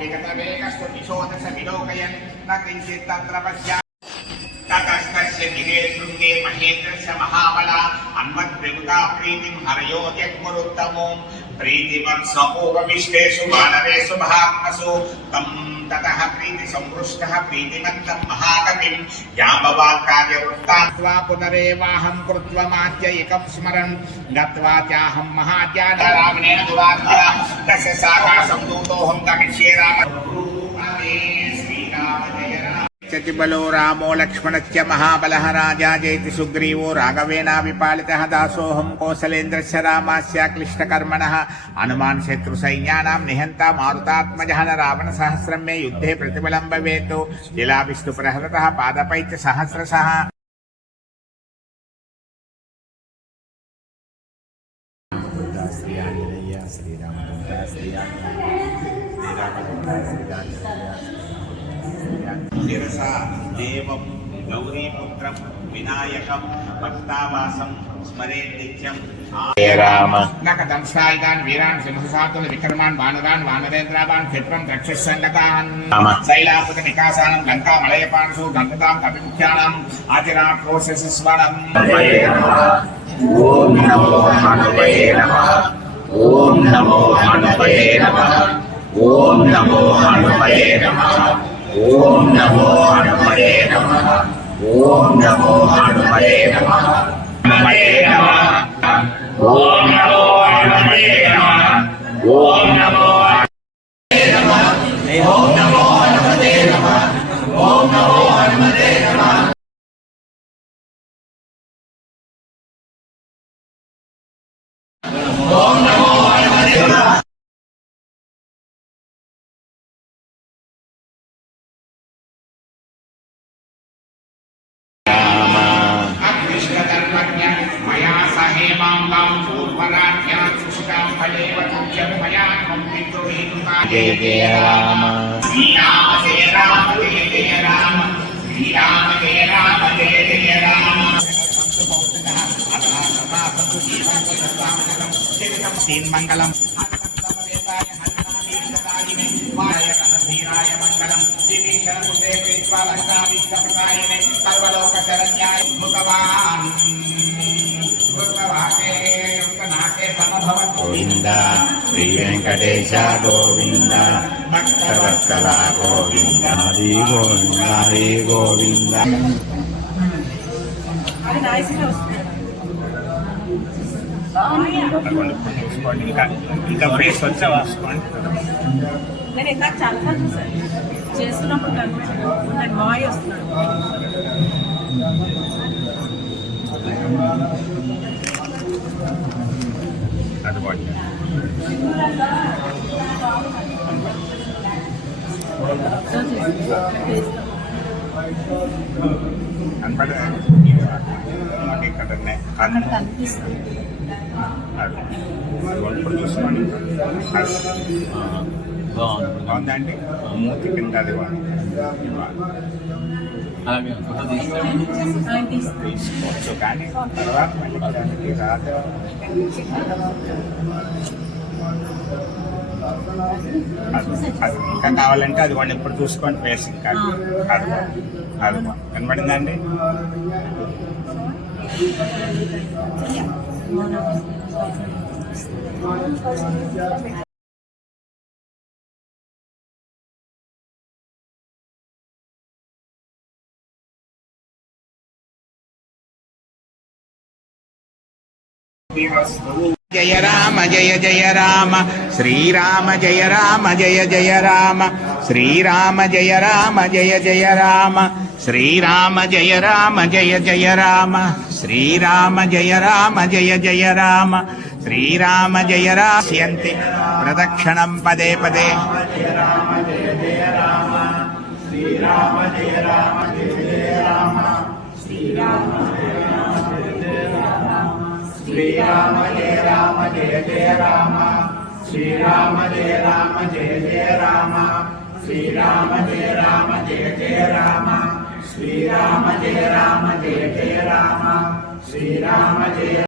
विगतवेगस्तुतिशोदशविलोकयन् न किञ्चित् तत्र पश्य ततस्तस्य गिरे शृङ्गे महेन्द्रस्य महाबला अन्वद्विमुता प्रीतिं हरयोत्यग्मुरुत्तमो प्रीतिमत्समूपविष्टेषु मानवेषु महात्मसु तं ततः प्रीतिसंपृष्टः प्रीतिमन्तं महाकविं जाम्बवाक्काव्यवृत्तान्त्वा पुनरेवाहं कृत्वा मात्यैकं स्मरन् गत्वा त्याहं महाज्ञानरावणेन दुरात्मना तस्य साकाशं दूतोऽहं गमिष्ये बलो रामो लक्ष्मणश्च महाबलः राजा जयति सुग्रीवो राघवेनाभिपालितः दासोऽहं कौसलेन्द्रस्य रामस्य क्लिष्टकर्मणः हनुमान् शत्रुसैन्यानां निहन्ता मारुतात्मजः रावणसहस्रं मे युद्धे प्रतिबलं भवेत् शिलाभिस्तु प्रहृतः पादपैश्च सहस्रशः शिरसा देवं गौरीपुत्रं विनायकं भक्तावासं स्मरेत् नित्यं राम नकदंशायुधान् वीरान् सिंहसातुल विक्रमान् वानरान् वानरेन्द्रावान् क्षिप्रं रक्षसङ्गतान् शैलापुत निकासानं लङ्का मलयपांशु गङ्गतां कपिमुख्यानाम् आतिराक्रोशस्वरम् ॐ नमो हनुमते नमः ॐ नमो हनुमते नमः ॐ नमो हनुमते नमः ओम नमो हनुमते नमः ओम नमो हनुमते नमः हनुमते नमः ओम नमो हनुमते नमः ओम नमो हनुमते नमः ओम नमो हनुमते नमः ओम नमो हनुमते नमः ओम नमो हनुमते नमः मया सहेमां पूर्वराज्ञां सुषितां फलेव तुभ्यं मया त्वं पितृहेतुका जय जय राम श्री राम जय राम जय जय राम श्री राम जय राम जय जय राम मंगलम धीराय मंगलम विभीषण कृते कृत्वा लंकाविष्टप्रदायिने सर्वलोकशरण्याय भगवान् गोविंद श्री वेंकटेश गोविंद भक्तवत्सला गोविंद हरि गोविंद हरि गोविंद ఇంకా ఫేస్ వచ్చావా నేను ఇందాక చాలా చూసాను చేస్తున్నప్పుడు కనిపించలేదు బాయ్ వస్తున్నాడు అందుబాటు కనపడ ఇక్కడ కనిపిస్తుంది ఇప్పుడు చూసుకోండి బాగుందండి మూతి కింద అది తీసుకోవచ్చు కానీ తర్వాత మళ్ళీ దానికి రాదు అది ఇంకా కావాలంటే అది వాడిని ఎప్పుడు చూసుకోండి ఫేస్ ఇంకా అది అది కనబడిందండి जय राम जय जय राम श्रीराम जय राम जय जय राम श्रीराम जय राम जय जय राम श्रीराम जय राम जय जय राम श्रीराम जय राम जय जय राम श्रीराम जय रास्यन्ति प्रदक्षिणं पदे पदे श्रीराम जय जय राम श्रीराम जय राम जय जय राम श्रीराम श्रीराम जय राम जय जय राम श्रीराम जय राम जय जय राम श्रीराम जय राम जय जय राम श्रीराम जय राम जय जय राम श्रीराम जय